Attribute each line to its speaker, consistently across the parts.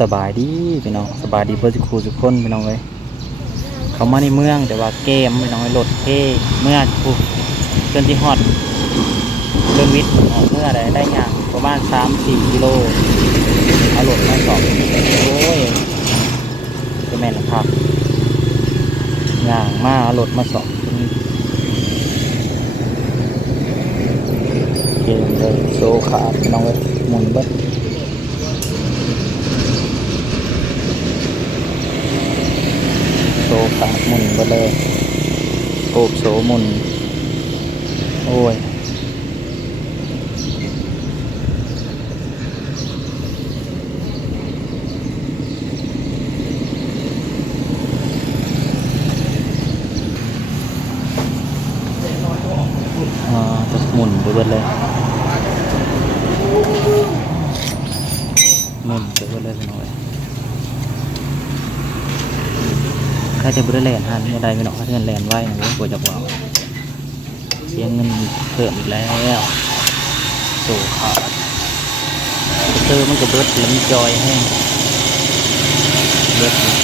Speaker 1: สบายดีพี่น้องสบายดีเพื่อทุกครูทุกคนพี่น้องเลยเขามาในเมืองแต่ว่าเกมพี่น้องเลยรถเท่เมื่อทุกเกินที่ฮอดเรื่องวิทย์ออกเมื่อได้ได้อย่างประมาณสามสี่กิโลเอารถมาสอบโอ้ยจะแม่นนะครับอย่างมาเอารถมาสอบเกมเลยโซขาพี่น้องเลยหมุนเบิ ปากหมุนไปเลยโอบโสมุน โอ้ย ใครจะบริแลนหันไม่ไดไม่หนอกเงินแลนไว้นะผมกลัวจะว่าเสียเงินเพิ่มอีกแล้วโซขาดเตอร์มันก็เบิดแล้วมันจอยแห้งเบิดเลย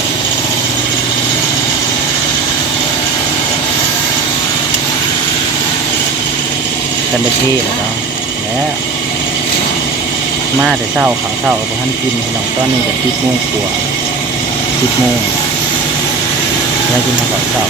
Speaker 1: กันไปที่แล้วเนาะแล้วมาแต่เช้าขาวเช้าเพอท่านกินพี่น้องตอนนี้ก็สิบโมงกว่าสิบโมง เรากินข้าวเช้า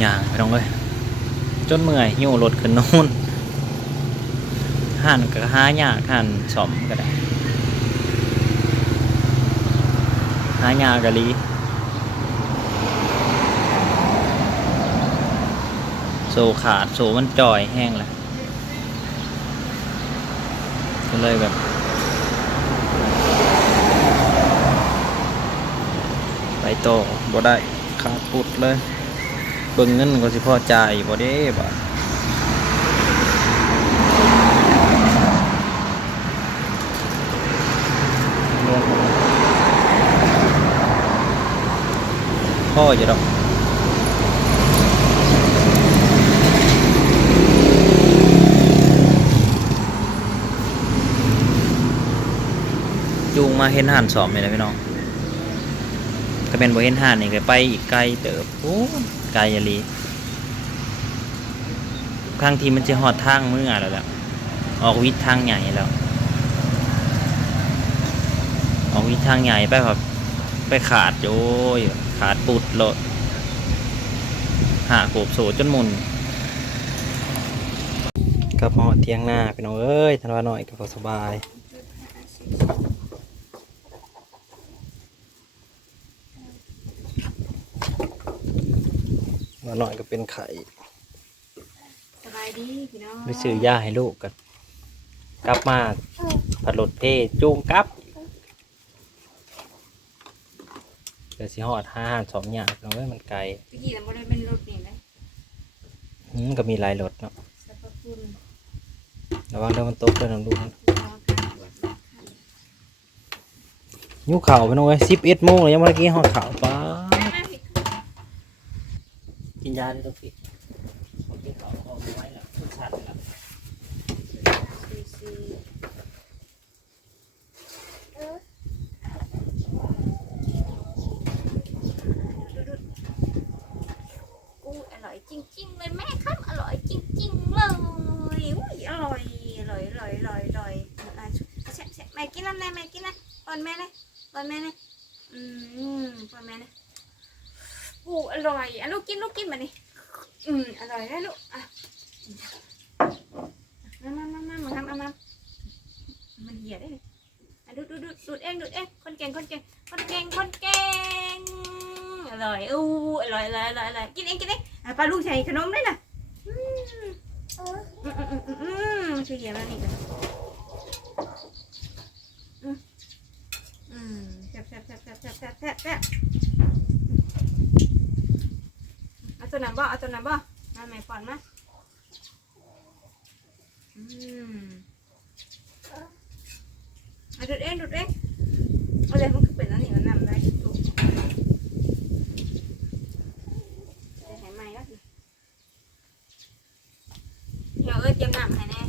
Speaker 1: อย่างไปลองเลย จนเมื่อยหิ้วรถขึ้นนู่นห่นกับห้ายากห่นสมก็ได้ หายากะลีโซขาดโซมันจ่อยแห้งแล้วก็เลยแบบไปต่อบ่ได้ขาดปุดเลยเบิ่งเงินก็สิพอจ่ายบ่ได้บ่เรื่องของมัน พ่ ออยู่ดอกจูงมาเห็นห่านสอมเลยนะพี่น้องก็เป็นบ่เห็นห่านนี่ก็ไปอีกไกลเติบโอ้ไกลยาลีข้งทีมันจะหอดทางเมื่อแล้วแหละออกวิททางใหญ่แล้วออกวิททางใหญ่ไปครับไปขาดโย้ย ขาดปุดโลดหาโกบโสจนหมุนกับหอเทียงหน้าพี่น้องเอ้ยทันว่าหน่อยก็พอสบายว่าหน่อยก็เป็นไข่
Speaker 2: สบายดีพี่น้อง
Speaker 1: ไปซื้อยาให้ลูกกันกลับมาผัดรถเพ่จูงกลับ เดี๋ยวสิหอดห้าสองอย่างน้องเอ้ยมันไกล
Speaker 2: ตะกี้เราไม่ได้เป็นรถนี่นะ
Speaker 1: อืมก็มีหลายรถเนาะ
Speaker 2: สรรพคุณ
Speaker 1: ระวังเดี๋ยวมันตกเลยน้องลูก
Speaker 2: รอการตรวจราคา
Speaker 1: ยุคเข่าไปน้องเอ้ยสิบเอ็ดโมงเลยยังเมื่อกี้หอดเข่าป้ากินยาได้ทุกทีกินข้าวเอาไว้แล้วชัดแล้ว
Speaker 2: ซีซีอู้อร่อย จริง ๆ เลยแม่ครับอร่อยจริง ๆ เลยอุ้ยอร่อยอร่อยอร่อยอร่อยอร่อยแช่แช่แม่กินน้ำไหนแม่กินนะป้อนแม่นะป้อนแม่นะอืมปอนแม่นะอู้อร่อยอะลูกกินลูกกินมานี่อืมอร่อยนะลูกอะมามามามามาทำเอามามันเหี้ยได้เลยอะดูดูดูดดูดเองดูดเองคนเก่งคนเก่งคนเก่งคนเก่งอร่อยอู้อร่อยอร่อยอร่อยอร่อยกินเองกินเอง อะปลาลูกใส่ขนมได้น่ะอืมอืมอืมอืมอืมอืมช่วยเหี้ยแล้วนี่กันอืมอืมแซ่บแซ่บแซ่บแซ่บแซ่บแซ่บแซ่บแซ่บเอาตัวนั้นบ่เอาตัวนั้นบ่มาแม่ป้อนมาอืมดูดเองดูดเองเอาเลยมันคือเป็นอันนี้มันนำได้ถูกเดี๋ยวให้ไหมแล้วสิเดี๋ยวเอ้ยเตรียมน้ำให้แน่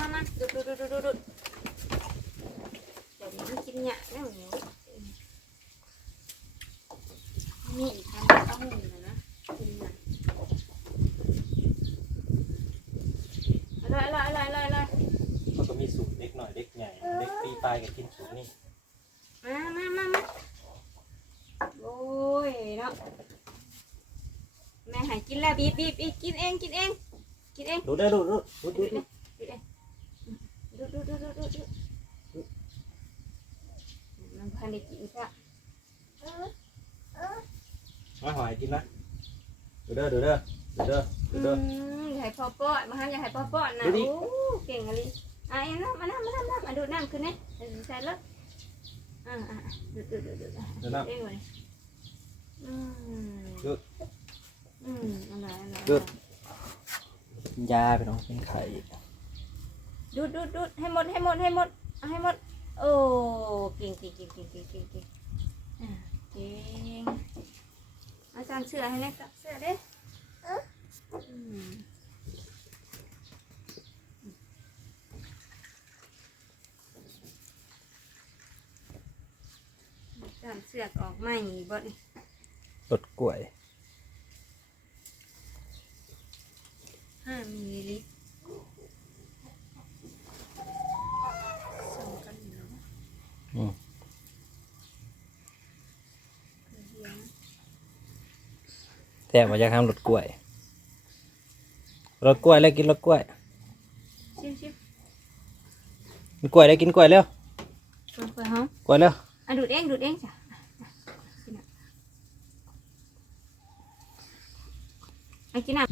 Speaker 2: มามามามาดูดดูดดูดดูดดูดเดี๋ยวนี้มันกินหยาแน่เหนียวนี่อีกอันต้องมีนะนะกินหยาอร่อยอร่อยอร่อยอร่อยอร่อย
Speaker 1: มันก็มีสูตรเล็กหน่อยเล็กใหญ่เล็กปีปลายกับกินสูตรนี่
Speaker 2: มามามามาโอ้ยเนาะแม่ใหายกินแล้วบีบบีบอีกกินเองกินเองกินเอง
Speaker 1: ดูได้ดูดูดูดู ดู
Speaker 2: ดูดูดูดูดูมันพันได้กินซะ
Speaker 1: มาหอยกินนะดูเด้อดูเด้อดูเด้อดูเด้อ
Speaker 2: อย่าให้พ่อป้อนมาหันอย่าให้พ่อป้อนนะโอ้เก่งอะไรอะเอ็นนะมาน้ำมาน้ำน้ำมาดูน้ำขึ้นนะใส่แล้วอ่าอ่าดูดูดูดู
Speaker 1: ดูน้
Speaker 2: เองเลยอืม
Speaker 1: ดู
Speaker 2: อืมอะไรอะไร
Speaker 1: ดูยาไปน้องเป็นไข่
Speaker 2: ดูดดูดดูดให้หมดให้หมดให้หมดเอาให้หมด โอ้เก่งเก่งเก่งเก่งเก่งเก่งเก่งอ่าเก่งอาจารย์เสือให้แน่จับเสือเด้อืมอจารย์เสือกออกไม่บดนี่
Speaker 1: รสกล้วย
Speaker 2: ห้ามิลลิลิตรส่งกันอยู่แล้ว
Speaker 1: อืม
Speaker 2: เกลือเยอะนะ
Speaker 1: แต่มาจากทำรสกล้วยรสกล้วยแล้วกินรสกล้วย
Speaker 2: ชิมชิม
Speaker 1: กินกล้วยแล้วกินกล้วยเร็ว
Speaker 2: เปิดเปิดห้อง
Speaker 1: กล้วยเร็ว
Speaker 2: อะดูดเองดูดเองจ้ะอะกินอะ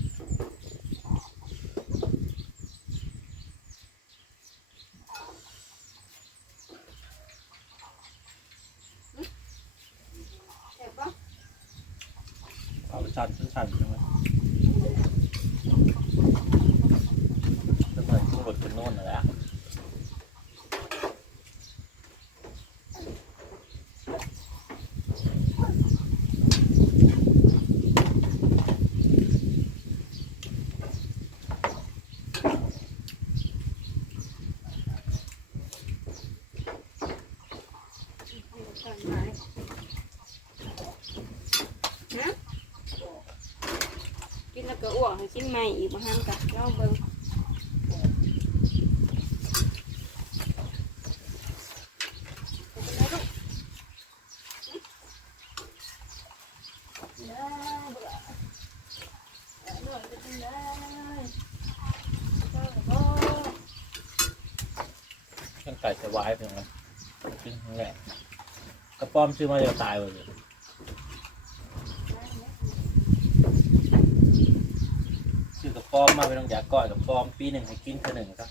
Speaker 2: เจ็บปะ
Speaker 1: เอาสั่นสั่นใช่ไหมจะเหมือนกินรสเป็นโน่นนั่นแหละ
Speaker 2: ก่อนมาเลยนะกินแล้วก็ อ้วกให้กินใหม่อีกมาห้ามกับลองเบิ่งได้เบื่อเออไปกินได้เออบ่
Speaker 1: เครื่องไก่จะวายเป็นไงกินครั้งแรกกระป้อมซื้อมาจะตายเลย ซื้อมมาไปต้องอยากก่อยกระป้อมปีหนึ่งให้กินเท่าหนึ่งครับ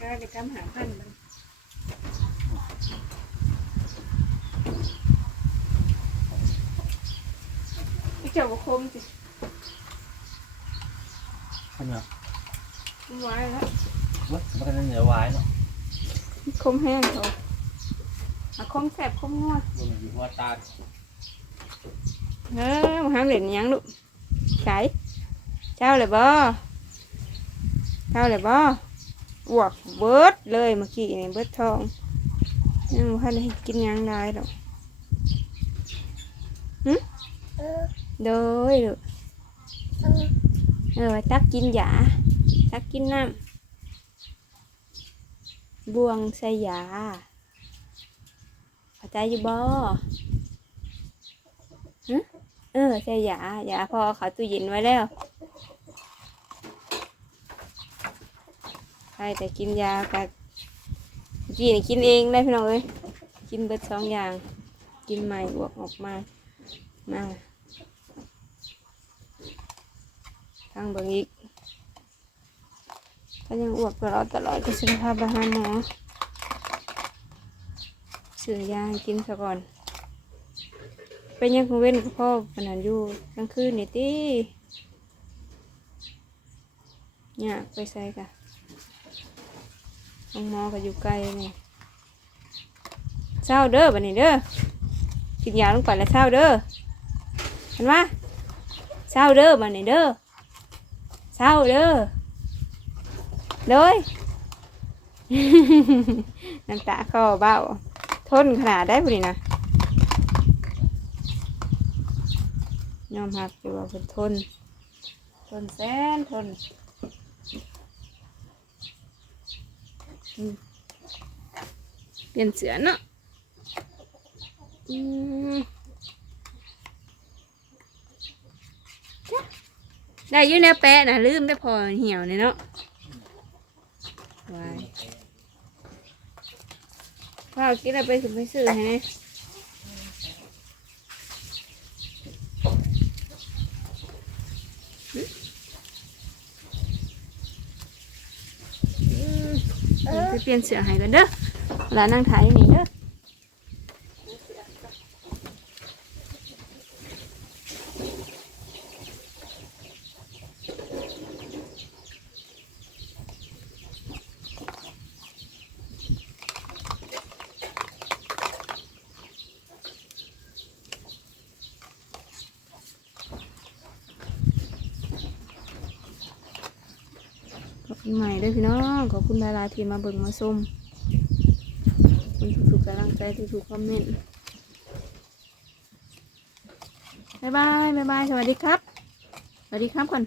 Speaker 2: ก็ไปกำหาพันมันเจ้าบุคมสิ
Speaker 1: ใช่ไหม
Speaker 2: มันไว้แล้ว
Speaker 1: เว้ยมันก็จะเหนือวายเนาะ
Speaker 2: คมแห้งเขาอะคมแสบคมงวด
Speaker 1: มันอยู่ว่าตา
Speaker 2: เออมาหาเหรียญยังลูกใช้เจ้าเลยบ่เจ้าเลยบ่อวกเบิดเลยเมื่อกี้นี่เบิดทองยังบ่ทันได้กินหยังได้ดอกหึโดยลูก เออตักกินหยาตักกินน้ำบวงใส่ยาเข้าใจอยู่บ่หึเออใส่ยายาพอเขาตู้เย็นไว้แล้วใช่แต่กินยากับจีนกินเองได้พี่น้องเอ้ยกินเบิดสองอย่าง กินใหม่บวกออกมามา ทางเบิ่งอีกก็ยังอวดตลอดตลอดก็สุขภาพไปหาหมอเสือยาให้กินซะก่อน เป็นยังคงเว้นกับพ่อขนาดอยู่กลางคืนนี่ตีเนี่ยไปใส่กะห้องหมอก็อยู่ไกลนี่เศร้าเด้อบันนี้เด้อกินยาลงไปแล้วเศร้าเด้อเห็นไหมเศร้าเด้อบันนี้เด้อ เศร้าเด้อเด้ยน้ำตาคอเบ้าทนขนาดได้พอดีนะยอมรับอยู่ว่าเป็นทน ทนแสนทนอืมเปลี่ยนเสือเนาะอืมจ้ะ ได้อยืนแนวแปะนะลืมได้พอเหี่ยวเนี่ยเนาะวายพ่อกินอะไรไปถึงไปซื้อให้แน่เดี๋ยวไปเปลี่ยนเสื้อให้กันเด้อเวลานั่งถ่ายนี้เด้อ ขอบคุณใหม่ด้วยพี่น้องขอบคุณดาราที่มาเบิ่งมาส้มคุณทุกๆกำลังใจทุกๆคอมเมนต์บ๊ายบายบ๊ายบายสวัสดีครับ สวัสดีครับก่อน